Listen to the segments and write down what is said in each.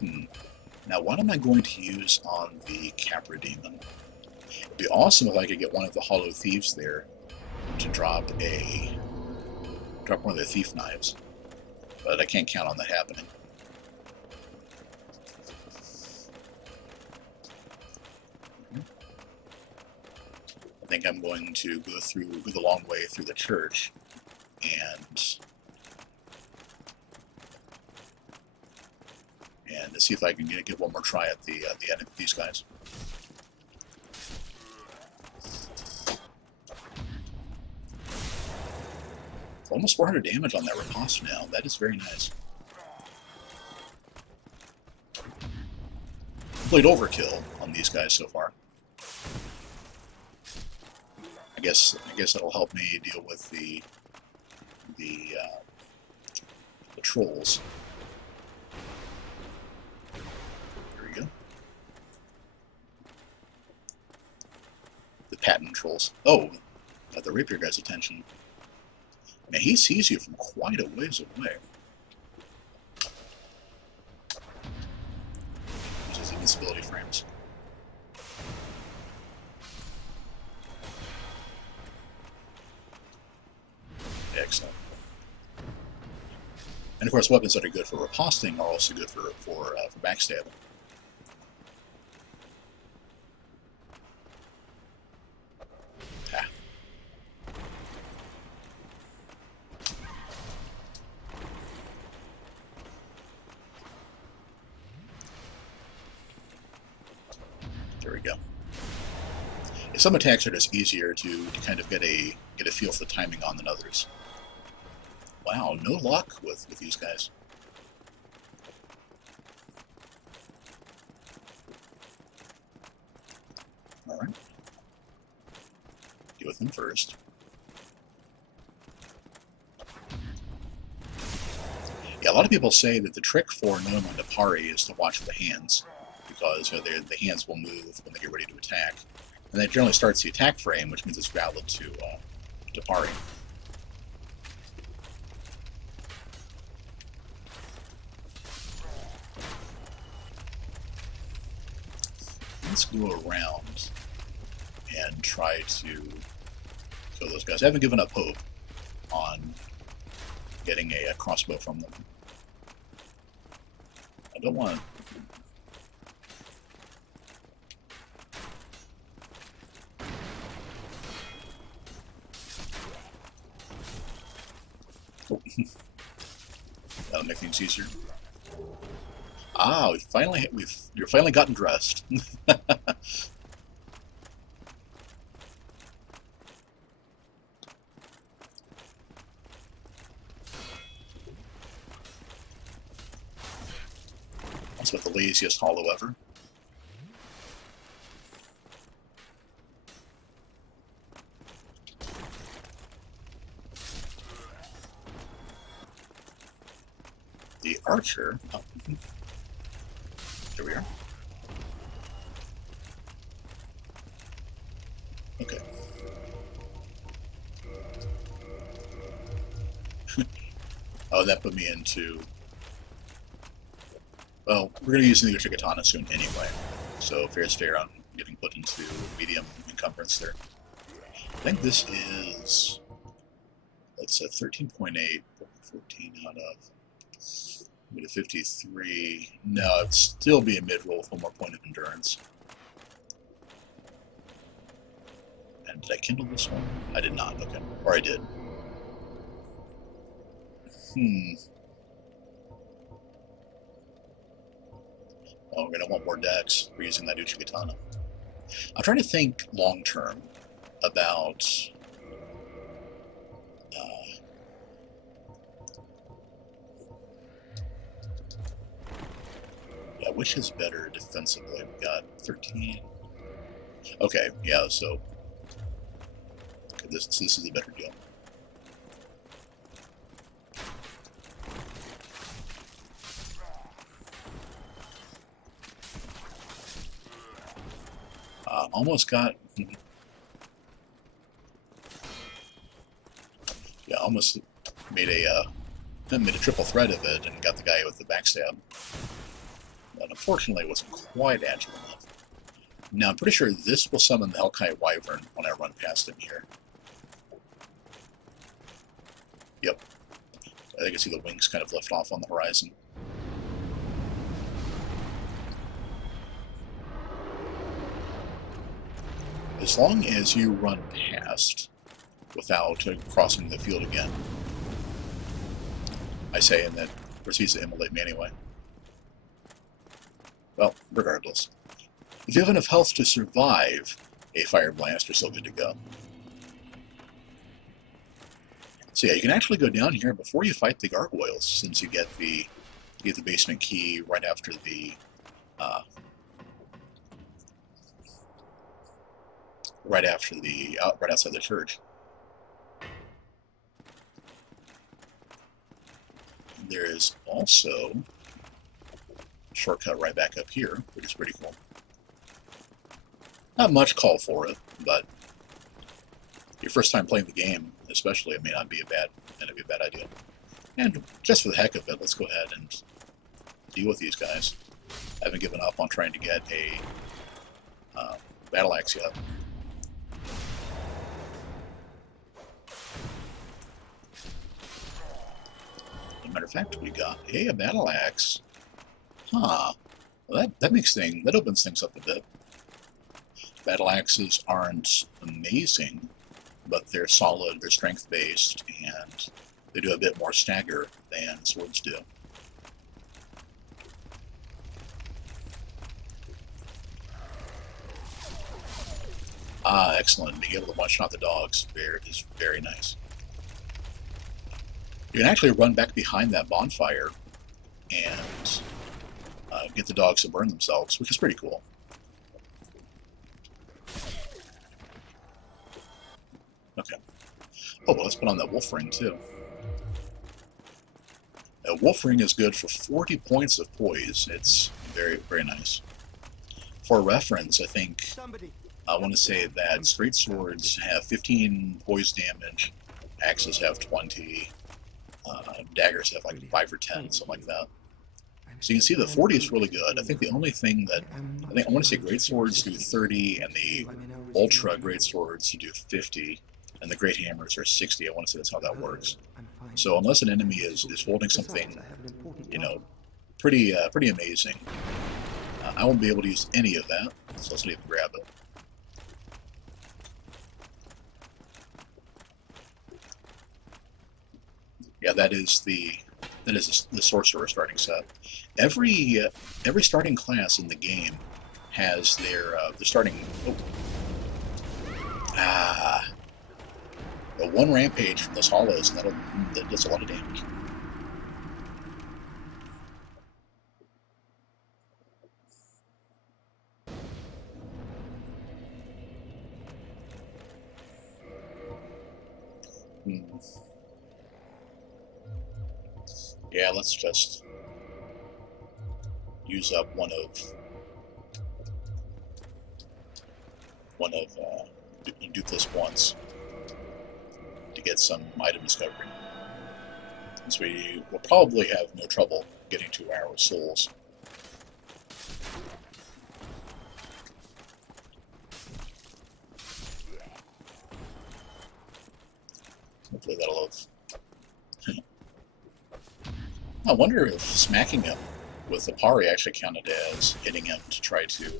Hmm. Now, what am I going to use on the Capra Demon? It'd be awesome if I could get one of the Hollow Thieves there to drop one of the Thief Knives, but I can't count on that happening. I think I'm going to go the long way through the church, and see if I can get one more try at the end of these guys. Almost 400 damage on that riposte now. That is very nice. Complete overkill on these guys so far. I guess that'll help me deal with the trolls. There we go. The patent trolls. Oh, got the rapier guy's attention. Now he sees you from quite a ways away. Uses invincibility frames. Excellent. And of course, weapons that are good for riposting are also good for backstabbing. There we go. Some attacks are just easier to kind of get a feel for the timing on than others. Wow, no luck with these guys. All right. Deal with them first. Yeah, a lot of people say that the trick for Gnome on Depari is to watch the hands, because the hands will move when they get ready to attack. And that generally starts the attack frame, which means it's valid to parry. Let's go around and try to kill those guys. I haven't given up hope on getting a crossbow from them. I don't want to... Oh. That'll make things easier. Ah, you're finally gotten dressed. That's about the laziest hollow ever. The archer. Oh. Here we are. Okay. Oh, that put me into... Well, we're going to use the Uchiha Katana soon anyway, so fair is fair on getting put into medium encumbrance there. I think this is... That's a 13.8, 14 out of... Mid of 53. No, it'd still be a mid-roll with one more point of endurance. And did I kindle this one? I did not, okay. Or I did. Oh, we're going to want more decks for using that Uchiha Katana. I'm trying to think long-term about... yeah, which is better defensively? We've got 13. Okay, yeah, so... Okay, this is a better deal. Almost got... Yeah, almost made a triple threat of it and got the guy with the backstab. But unfortunately, it wasn't quite agile enough. Now, I'm pretty sure this will summon the Hellkite Wyvern when I run past him here. Yep. I think I see the wings kind of lift off on the horizon. As long as you run past without crossing the field again, I say, and that proceeds to immolate me anyway. Well, regardless. If you have enough health to survive a fire blast, you're still good to go. So yeah, you can actually go down here before you fight the gargoyles, since you get the basement key right after the right outside the church. There is also a shortcut right back up here, which is pretty cool. Not much call for it, but your first time playing the game, especially, it may not be a bad idea. And just for the heck of it, let's go ahead and deal with these guys. I haven't given up on trying to get a battle axe yet. As a matter of fact, we got a battle axe. Huh. Well, that opens things up a bit. Battle axes aren't amazing, but they're solid, they're strength-based, and they do a bit more stagger than swords do. Ah, excellent. Being able to one-shot the dogs is very nice. You can actually run back behind that bonfire and get the dogs to burn themselves, which is pretty cool. Okay. Oh, well, let's put on that wolf ring, too. A wolf ring is good for 40 points of poise. It's very, very nice. For reference, I want to say that straight swords have 15 poise damage, axes have 20, daggers have like 5 or 10, something like that. So you can see the 40 is really good. I think the only thing that, I want to say great swords do 30, and the ultra great swords do 50, and the great hammers are 60. I want to say that's how that works. So unless an enemy is holding something, you know, pretty amazing, I won't be able to use any of that, so let's not even grab it. Yeah, that is the sorcerer starting set. Every starting class in the game has their starting. Oh, one rampage from this hollows, and that does a lot of damage. Yeah, let's just use up one of Dupless once to get some item discovery. Since we will probably have no trouble getting to our souls. Hopefully that'll have... I wonder if smacking him with the parry actually counted as hitting him to try to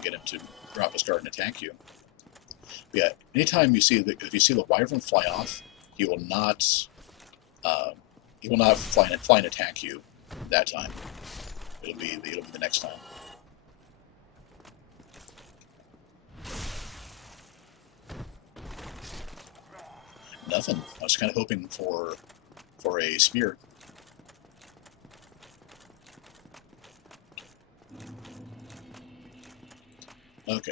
get him to drop his guard and attack you. But yeah, anytime if you see the wyvern fly off, he will not fly and attack you that time. It'll be the next time. Nothing. I was kind of hoping for a spear. Okay.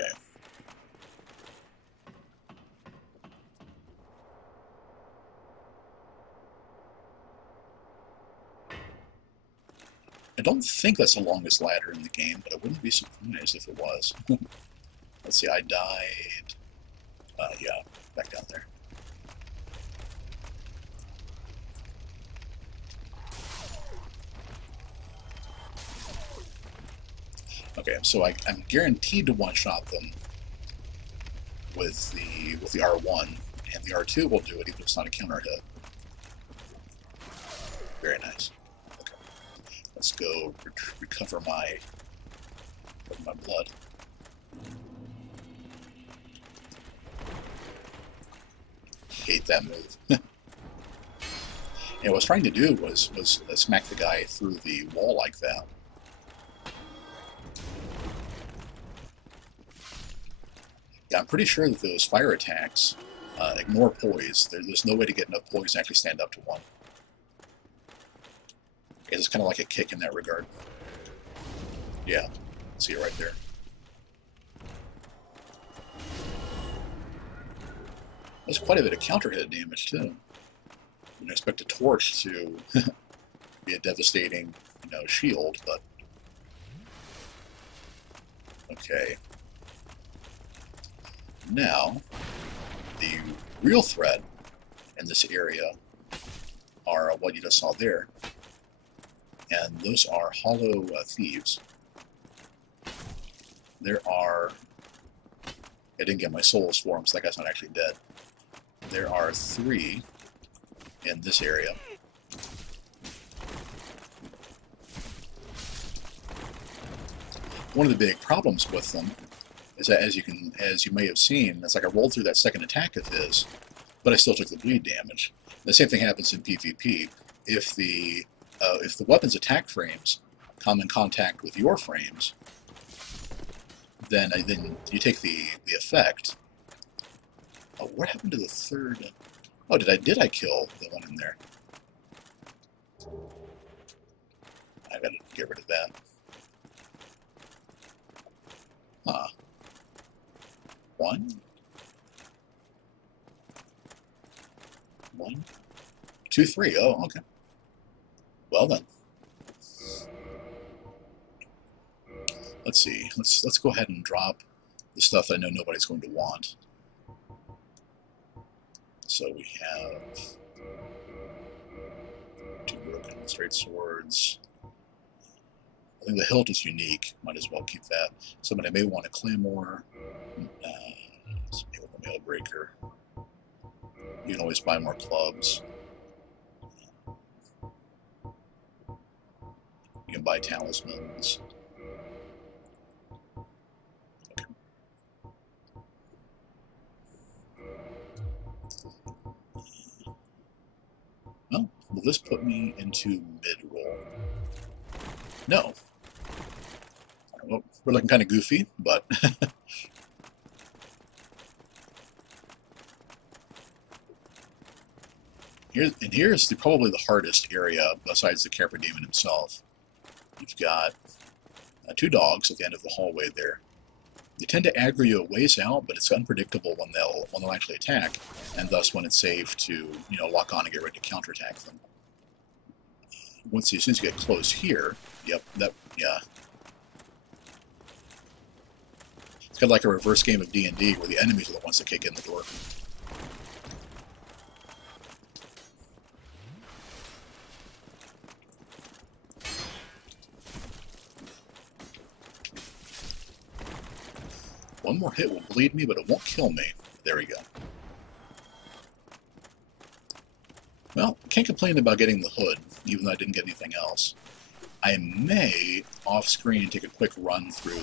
I don't think that's the longest ladder in the game, but I wouldn't be surprised if it was. Let's see, I died... yeah, back down there. Okay, so I'm guaranteed to one-shot them with the R1, and the R2 will do it even if it's not a counter hit. Very nice. Okay, let's go recover my blood. Hate that move. And what I was trying to do was smack the guy through the wall like that. Yeah, I'm pretty sure that those fire attacks ignore poise. There's no way to get enough poise to actually stand up to one. It's kind of like a kick in that regard. Yeah, see it right there. That's quite a bit of counter hit damage too. I expect a torch to be a devastating, shield, but okay. Now, the real threat in this area are what you just saw there, and those are hollow thieves. There are... I didn't get my souls for him, so that guy's not actually dead. There are 3 in this area. One of the big problems with them is that, as you may have seen, it's like I rolled through that second attack of his, but I still took the bleed damage. The same thing happens in PvP. If the weapon's attack frames come in contact with your frames, then you take the effect. Oh, what happened to the third? Oh, did I kill the one in there? I gotta get rid of that. Huh. 1? 1? 2, 3. Oh, okay. Well then. Let's see. Let's go ahead and drop the stuff I know nobody's going to want. So we have 2 broken straight swords. I think the hilt is unique. Might as well keep that. Somebody may want a claymore. Let's maybe a mail breaker. You can always buy more clubs. You can buy talismans. Okay. Well, will this put me into mid-roll? No. Well, we're looking kind of goofy, but... Here's probably the hardest area besides the Capra Demon himself. You've got 2 dogs at the end of the hallway there. They tend to aggro you a ways out, but it's unpredictable when they'll actually attack, and thus when it's safe to lock on and get ready to counterattack them. As soon as you get close here, yeah. It's kind of like a reverse game of D&D where the enemies are the ones that kick in the door. One more hit will bleed me, but it won't kill me. There we go. Well, can't complain about getting the hood, even though I didn't get anything else. I may, off-screen, take a quick run through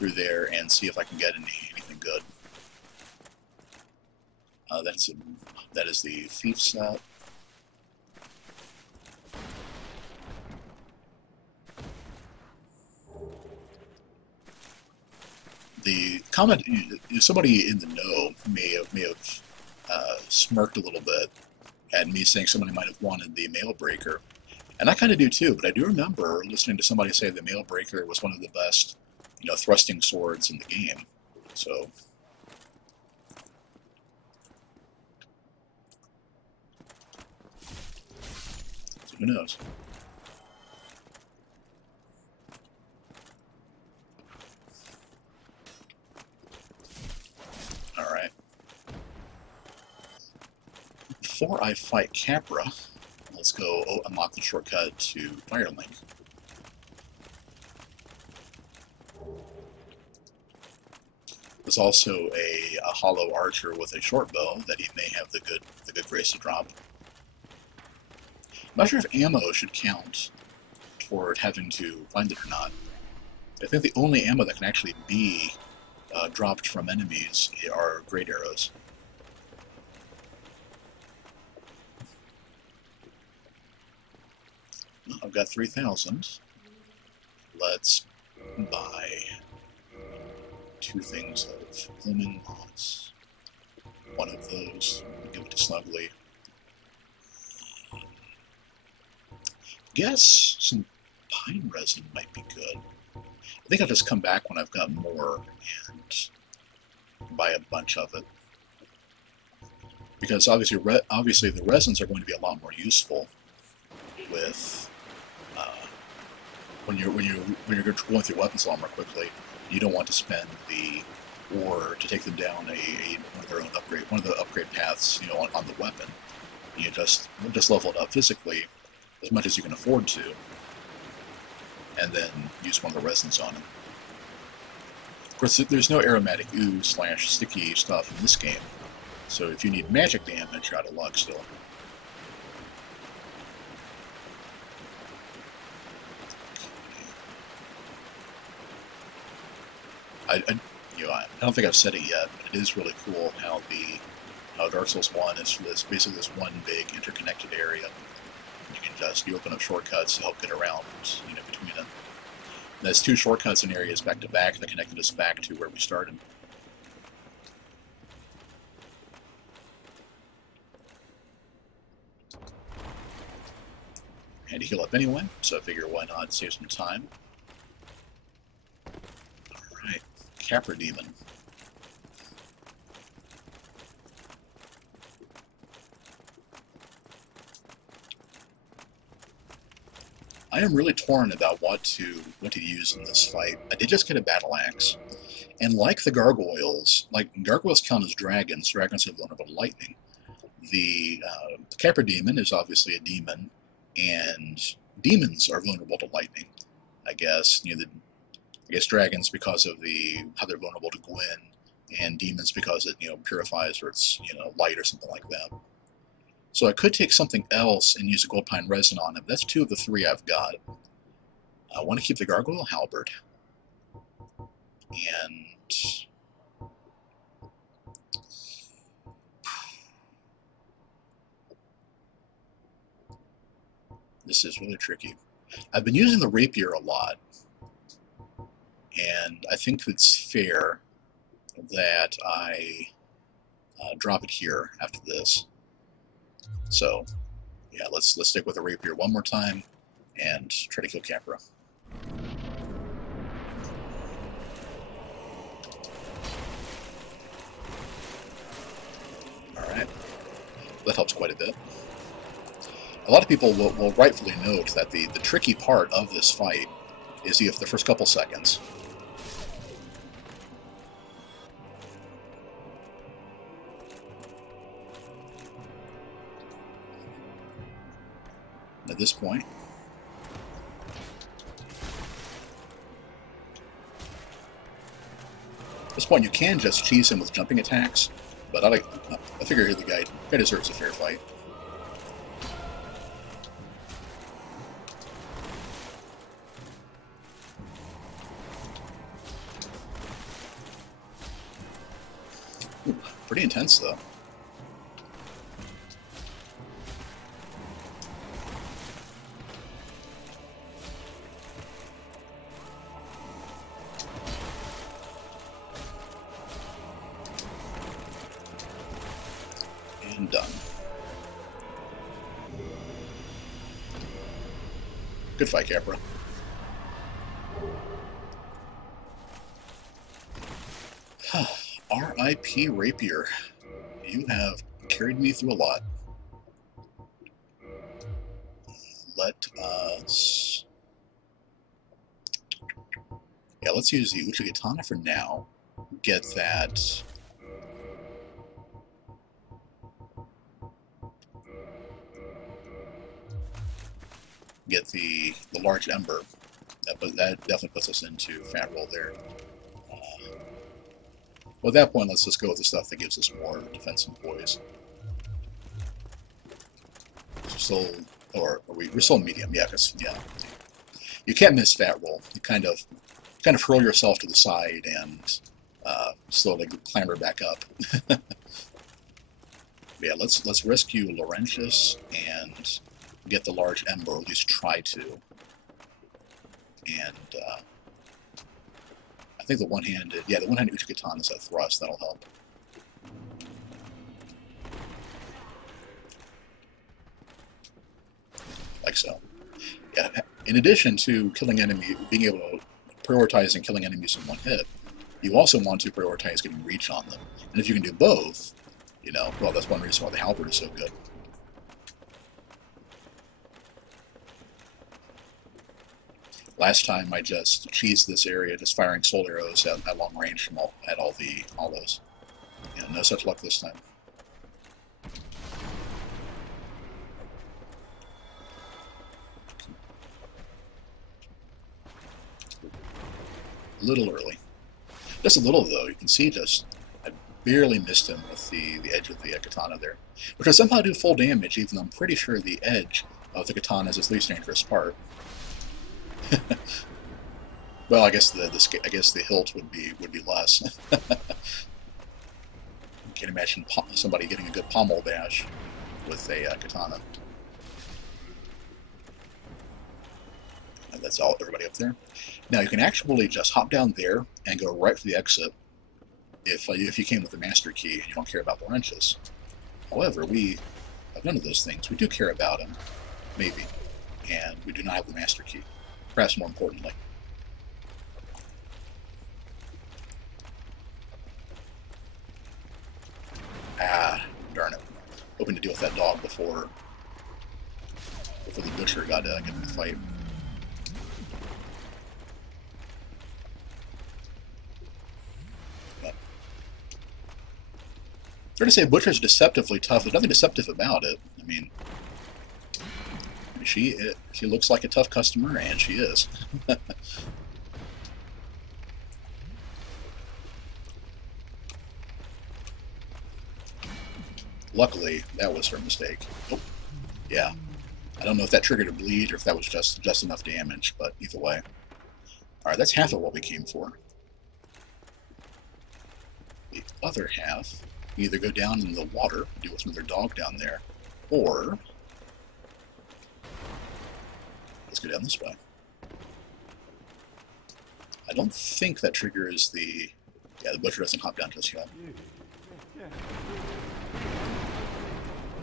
there and see if I can get anything good. That is the thief set. The comment, somebody in the know may have smirked a little bit at me saying somebody might have wanted the mail breaker, and I kind of do too. But I do remember listening to somebody say the mail breaker was one of the best, thrusting swords in the game. So who knows? Alright. Before I fight Capra, let's go unlock the shortcut to Firelink. There's also a hollow archer with a short bow that he may have the good grace to drop. I'm not sure if ammo should count toward having to find it or not. I think the only ammo that can actually be dropped from enemies are great arrows. Well, I've got 3,000. Let's buy 2 things of blooming moss. One of those, give it to Snuggly. Guess some pine resin might be good. I think I'll just come back when I've got more and buy a bunch of it. Because obviously the resins are going to be a lot more useful with when you're going through weapons a lot more quickly. You don't want to spend the ore to take them down one of the upgrade paths, you know, on the weapon. You just level it up physically as much as you can afford to, and then use one of the resins on it. Of course, there's no aromatic ooze/sticky stuff in this game, so if you need magic damage, you're out of luck still. I don't think I've said it yet, but it is really cool how Dark Souls 1 is basically this one big interconnected area. You open up shortcuts to help get around, you know, between them. And there's 2 shortcuts in areas back to back that connected us back to where we started. I had to heal up anyway, so I figure why not save some time. Alright, Capra Demon. I am really torn about what to use in this fight. I did just get a battle axe, and like the gargoyles count as dragons. Dragons are vulnerable to lightning. The Capra Demon is obviously a demon, and demons are vulnerable to lightning. I guess dragons because of how they're vulnerable to Gwyn, and demons because it purifies or it's light or something like that. So I could take something else and use a gold pine resin on it. That's 2 of the 3 I've got. I want to keep the gargoyle halberd. And this is really tricky. I've been using the rapier a lot, and I think it's fair that I drop it here after this. So, yeah, let's stick with the rapier one more time and try to kill Capra. Alright. That helps quite a bit. A lot of people will rightfully note that the tricky part of this fight is the first couple seconds. At this point, you can just cheese him with jumping attacks, but I figure the guy deserves a fair fight. Ooh, pretty intense, though. And done. Good fight, Capra. R.I.P. Rapier. You have carried me through a lot. Let us... Yeah, let's use the Uchigatana for now. Get that... Get the large ember. But that definitely puts us into fat roll there. Well, at that point, let's just go with the stuff that gives us more defense and poise. So, or we're still medium, yeah, because yeah, you can't miss fat roll. You kind of hurl yourself to the side and slowly clamber back up. Yeah, let's rescue Laurentius and get the large ember, or at least try to. And I think the one-handed, yeah, the one-handed Uchikatana is a thrust. That'll help. Like so. Yeah. In addition to killing enemy, being able to prioritize and killing enemies in one hit, you also want to prioritize getting reach on them. And if you can do both, you know, well, that's one reason why the halberd is so good. Last time I just cheesed this area, just firing soul arrows at long range from all those. You know, no such luck this time. A little early. Just a little, though. You can see I barely missed him with the edge of the katana there. Which I somehow do full damage, even though I'm pretty sure the edge of the katana is its least dangerous part. Well, I guess the hilt would be less. Can't imagine somebody getting a good pommel bash with a katana. And that's all, everybody up there. Now you can actually just hop down there and go right for the exit if you came with the master key and you don't care about Laurentius. However, we have none of those things. We do care about him, maybe, and we do not have the master key. Perhaps more importantly. Ah, darn it. Hoping to deal with that dog before the butcher got in the fight. But fair to say, Butcher's deceptively tough. There's nothing deceptive about it. I mean, she looks like a tough customer, and she is. Luckily, that was her mistake. Oh, yeah. I don't know if that triggered a bleed or if that was just enough damage, but either way. Alright, that's half of what we came for. The other half, either go down in the water, deal with another dog down there, or let's go down this way. I don't think that triggers the... Yeah, the butcher doesn't hop down just yet.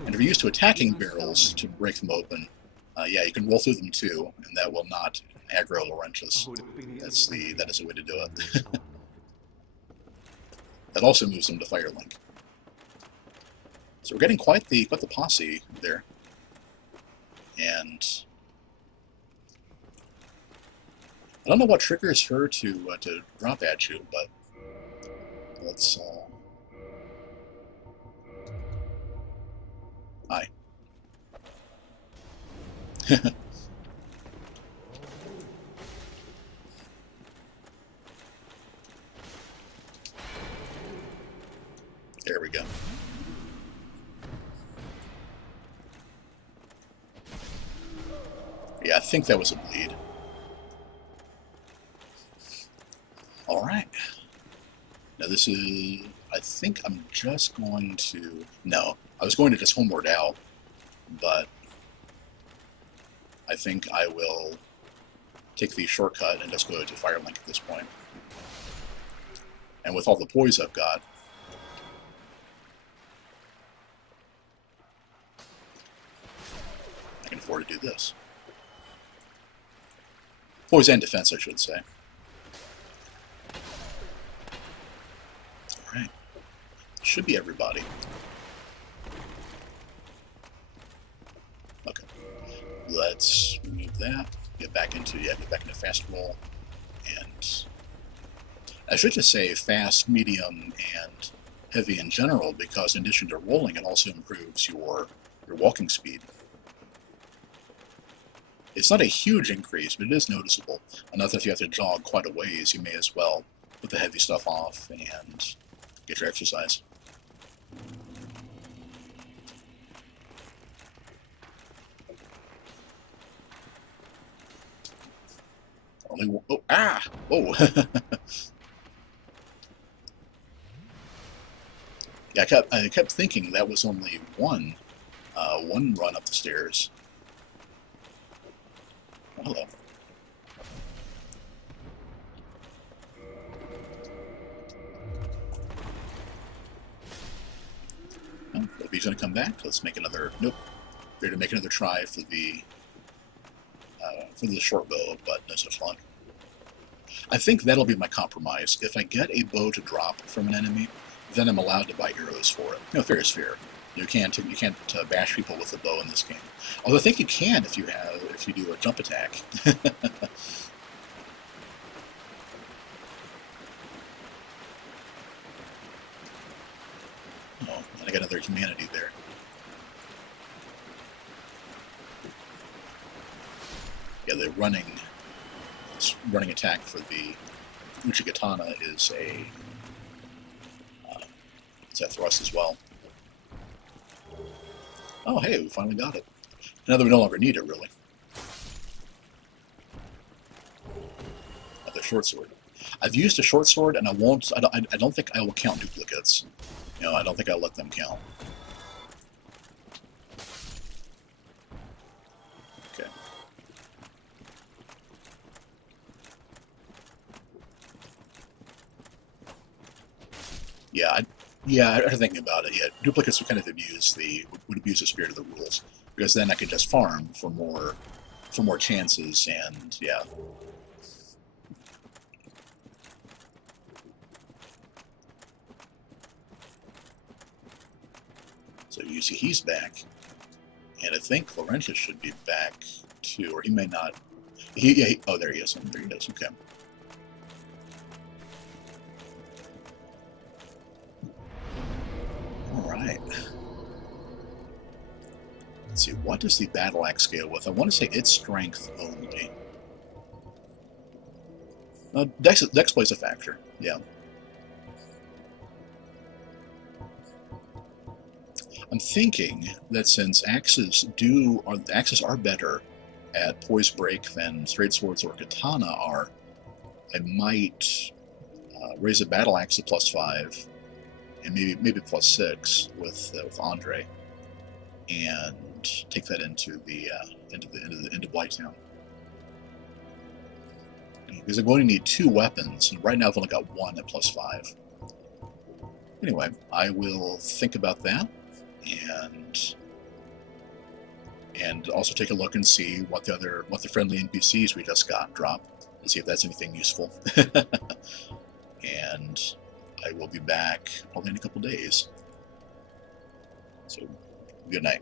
And if you're used to attacking barrels to break them open, yeah, you can roll through them too, and that will not aggro Laurentius. That is a way to do it. That also moves them to Firelink. So we're getting quite the posse there. And I don't know what triggers her to drop at you, but let's hi. There we go. Yeah, I think that was a bleed. Alright. Now this is... I think I'm just going to... No, I was going to just homeward out, but I think I will take the shortcut and just go to Firelink at this point. And with all the poise I've got, I can afford to do this. Poise and defense, I should say. Alright. Should be everybody. Okay. Let's remove that. Get back into fast roll. And I should just say fast, medium, and heavy in general, because in addition to rolling, it also improves your walking speed. It's not a huge increase, but it is noticeable. Enough that if you have to jog quite a ways, you may as well put the heavy stuff off and Get your exercise. Only one, oh, ah! Oh! Yeah, I kept thinking that was only one run up the stairs. Oh, hello. Oh, if he's going to come back, let's make another. Nope. We're going to make another try for the short bow, but no such luck. I think that'll be my compromise. If I get a bow to drop from an enemy, then I'm allowed to buy arrows for it. You know, fair is fair. You can't bash people with a bow in this game. Although I think you can if you do a jump attack. Oh, and I got another humanity there. Yeah, the running attack for the Uchigatana is it's a thrust as well. Oh, hey, we finally got it. Now that we no longer need it, really. The short sword. I've used a short sword, and I won't. I don't think I will count duplicates. You know, I don't think I'll let them count. Okay. Yeah, after thinking about it, yeah, duplicates would kind of would abuse the spirit of the rules, because then I could just farm for more chances, and yeah. So you see he's back, and I think Laurentius should be back too, or he may not. Oh, there he is. There he is. Okay. Alright. Let's see, what does the battle axe scale with? I want to say it's strength only. Dex plays a factor, yeah. I'm thinking that since axes are better at poise break than straight swords or katana are, I might raise a battle axe to +5 and maybe +6 with Andre, and take that into Blighttown. Because I'm going to need 2 weapons, and right now I've only got 1 at +5. Anyway, I will think about that, and also take a look and see what the friendly NPCs we just got drop, and see if that's anything useful. And I will be back probably in a couple days. So, good night.